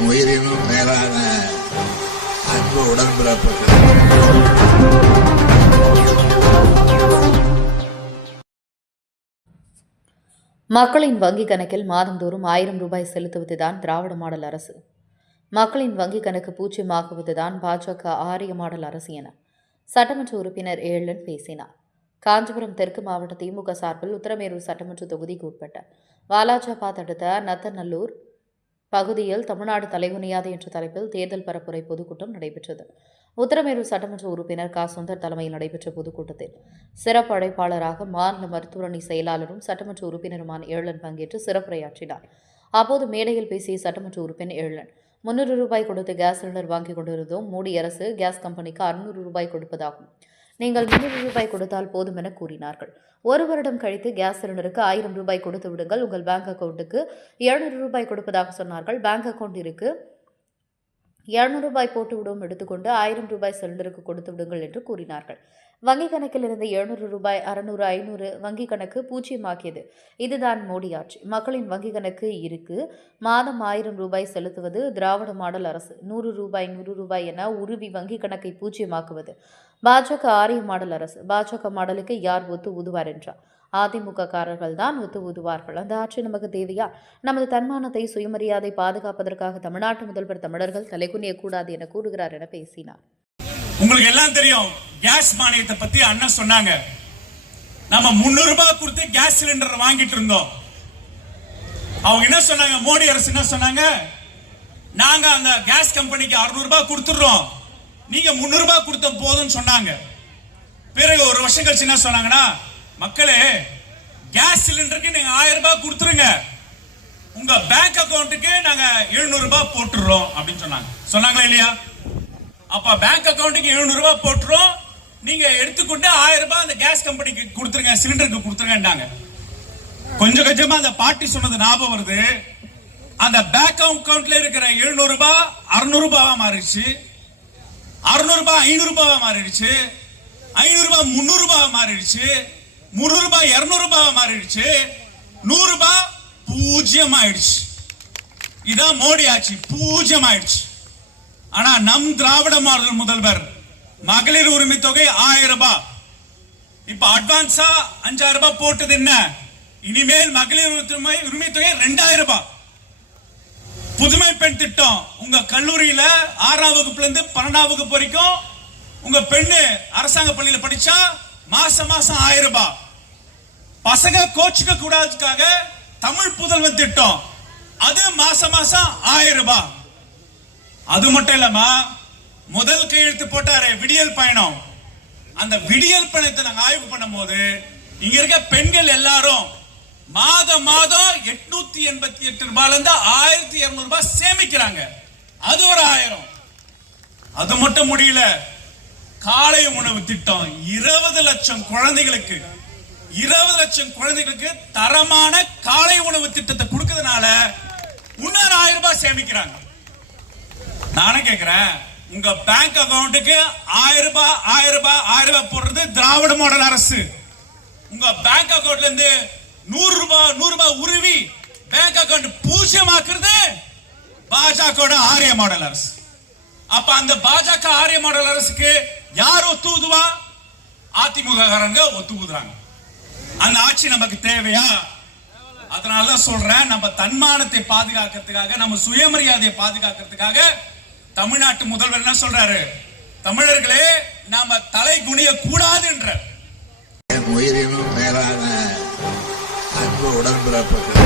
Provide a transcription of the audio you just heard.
என் உயிரினும் மேலான அன்பு உடன்பிறப்புகள். மக்களின் வங்கிக் கணக்கில் மாதந்தோறும் 1000 ரூபாய் செலுத்துவதுதான் திராவிட மாடல் அரசு. மக்களின் வங்கிக் கணக்கு பூஜ்யமாக்குவதுதான் பாஜக ஆரிய மாடல் அரசு என சட்டமன்ற உறுப்பினர் ஏழன் பேசினார். காஞ்சிபுரம் தெற்கு மாவட்ட திமுக சார்பில் உத்தரமேரூர் சட்டமன்ற தொகுதிக்கு உட்பட்ட வாலாஜாபாத் அடுத்த நத்தநல்லூர் பகுதியில் தமிழ்நாடு தலைகுனியாது என்ற தலைப்பில் தேர்தல் பரப்புரை பொதுக்கூட்டம் நடைபெற்றது. உத்தரமேரூர் சட்டமன்ற உறுப்பினர் க. சுந்தர் தலைமையில் நடைபெற்ற பொதுக்கூட்டத்தில் சிறப்பு அழைப்பாளராக மாநில மருத்துவரணி செயலாளரும் சட்டமன்ற உறுப்பினருமான ஏழன் பங்கேற்று சிறப்புரையாற்றினார். அப்போது மேடையில் பேசிய சட்டமன்ற உறுப்பினர் ஏழன், 300 ரூபாய் கொடுத்து கேஸ் சிலிண்டர் வாங்கிக் கொண்டிருந்தோம். மோடி அரசு கேஸ் கம்பெனிக்கு 600 ரூபாய் கொடுப்பதாகும். நீங்கள் 300 ரூபாய் கொடுத்தால் போதும் என கூறினார்கள். ஒரு வருடம் கழித்து கேஸ் சிலிண்டருக்கு 1000 ரூபாய் கொடுத்து விடுங்கள், உங்கள் பேங்க் அக்கவுண்ட்டுக்கு 700 ரூபாய் கொடுப்பதாக சொன்னார்கள். பேங்க் அக்கவுண்ட் இருக்கு, 700 ரூபாய் போட்டு விடுவோம், எடுத்துக்கொண்டு 1000 ரூபாய் சிலிண்டருக்கு கொடுத்து விடுங்கள் என்று கூறினார்கள். வங்கிக் கணக்கில் இருந்த 700 ரூபாய் 600 500 வங்கிக் கணக்கு பூஜ்ஜியமாக்கியது. இதுதான் மோடி ஆட்சி. மக்களின் வங்கிக் கணக்கு இருக்கு, மாதம் 1000 ரூபாய் செலுத்துவது திராவிட மாடல் அரசு. 100 ரூபாய் 100 ரூபாய் என உருவி வங்கிக் கணக்கை பூஜ்ஜியமாக்குவது பாஜக ஆரிய மாடல் அரசு. பாஜக மாடலுக்கு யார் ஒத்து ஊதுவார் என்றார். அதிமுக காரர்கள் தான் ஒத்து ஊதுவார்கள். அந்த ஆட்சி நமக்கு தேவையா? நமது தன்மானத்தை சுயமரியாதை பாதுகாப்பதற்காக தமிழ்நாட்டு முதல்வர் தமிழர்கள் தலைகுனியக்கூடாது என கூறுகிறார் என பேசினார். உங்களுக்கு எல்லாம் தெரியும், கேஸ் மானியத்தை பத்தி அண்ணன் சொன்னாங்க. நம்ம 300 ரூபாய் கொடுத்து கேஸ் சிலிண்டர் வாங்கிட்டு இருந்தோம். அவங்க என்ன சொன்னாங்க, மோடி அரசு என்ன சொன்னாங்க, நாங்க அந்த கேஸ் கம்பெனிக்கு 600 ரூபாய் கொடுத்துறோம், நீங்க 300 ரூபாய் கொடுத்த போதும்னு சொன்னாங்க. பிறகு ஒரு வருஷம் கழிச்சு என்ன சொன்னாங்கன்னா, மக்களே கேஸ் சிலிண்டருக்கு நீங்க 1000 ரூபாய் கொடுத்துருங்க, உங்க பேங்க் அக்கவுண்ட்டுக்கு நாங்க 700 ரூபாய் போட்டுறோம் அப்படின்னு சொன்னாங்களா இல்லையா? அப்ப பேங்க் அக்கவுண்ட்டுக்கு 700 ரூபாய் போட்டுறோம், நீங்க எடுத்துக்கொண்டு 1000 ரூபாய் அந்த கேஸ் கம்பெனிக்கு கொடுத்துருங்க, சிலிண்டருக்கு கொடுத்துருங்க. கொஞ்சம் கொஞ்சமா அந்த பாட்டி சொன்னது ஞாபகம் வருது. அந்த பேங்க் அக்கவுண்ட்ல இருக்கிற 700 ரூபாய் 600 ரூபாவா மாறிடுச்சு, 600 ரூபாய் 500 ரூபாவா மாறிடுச்சு, 500 ரூபாய் 300 ரூபாவா மாறிடுச்சு, 300 ரூபாய் 200 ரூபாவா மாறிடுச்சு, 100 ரூபாய் பூஜ்ஜியம் ஆயிடுச்சு. இதான் மோடி ஆட்சி, பூஜ்ஜியம் ஆயிடுச்சு. ஆனா நம் திராவிட மாடல் முதல்வர் மகளிர் உரிமை தொகை 1000 ரூபாய், இப்ப அட்வான்ஸா 5000 ரூபாய் போட்டது என்ன, இனிமேல் மகளிர் உரிமை தொகை 2000 ரூபாய். புதுமை பெண் திட்டம், உங்க கல்லூரியில 6ஆம் வகுப்புல இருந்து 12ஆம் வகுப்பு வரைக்கும் உங்க பெண்ணு அரசாங்க பள்ளியில படிச்சா மாசம் மாசம் 1000 ரூபாய். பசங்க கோச்சுக்க கூடாதுக்காக தமிழ் புதல்வன் திட்டம், அது மாசம் மாசம் 1000 ரூபாய். அது மட்டும் இல்லாம முதல் கையெழுத்து போட்டாரு விடியல் பயணம். அந்த விடியல் பயணத்தை நாங்க ஆய்வு பண்ணும் போது இங்க இருக்க பெண்கள் எல்லாரும் மாதம் 888 ரூபாயில இருந்து 1200 ரூபாய் சேமிக்கிறாங்க. அது ஒரு 1000. அது மட்டும் முடியல, காலை உணவு திட்டம் 20 லட்சம் குழந்தைகளுக்கு, 20 லட்சம் குழந்தைகளுக்கு தரமான காலை உணவு திட்டத்தை கொடுக்கறதுனால இன்னொரு 1000 ரூபாய் சேமிக்கிறாங்க. நானே கேக்குறேன், உங்க பேங்க் அக்கவுண்ட்டுக்கு 1000 ரூபாய் 1000 ரூபாய் 1000 ரூபாய் போடுறது திராவிட மாடல் அரசு. உங்க பேங்க் அக்கவுண்ட்ல இருந்து 100 ரூபாய் உருவி பேங்க் அக்கவுண்ட் பூஜ்யமாக்குறது பாஜக ஆரிய மாடல் அரசு. அப்ப அந்த பாஜக ஆரிய மாடல் அரசுக்கு யார் ஒத்து ஊதுவா? அதிமுக காரங்க ஒத்து ஊதுறாங்க. அந்த ஆட்சி நமக்கு தேவையா? அதனால சொல்றேன், நம்ம தன்மானத்தை பாதுகாக்கிறதுக்காக, நம்ம சுயமரியாதையை பாதுகாக்கிறதுக்காக தமிழ்நாட்டு முதல்வர் என்ன சொல்றாரு, தமிழர்களே நாம தலை குனிய கூடாது என்ற என் உயிரினும் மேலான அன்பு உடன்பிறப்புகள்.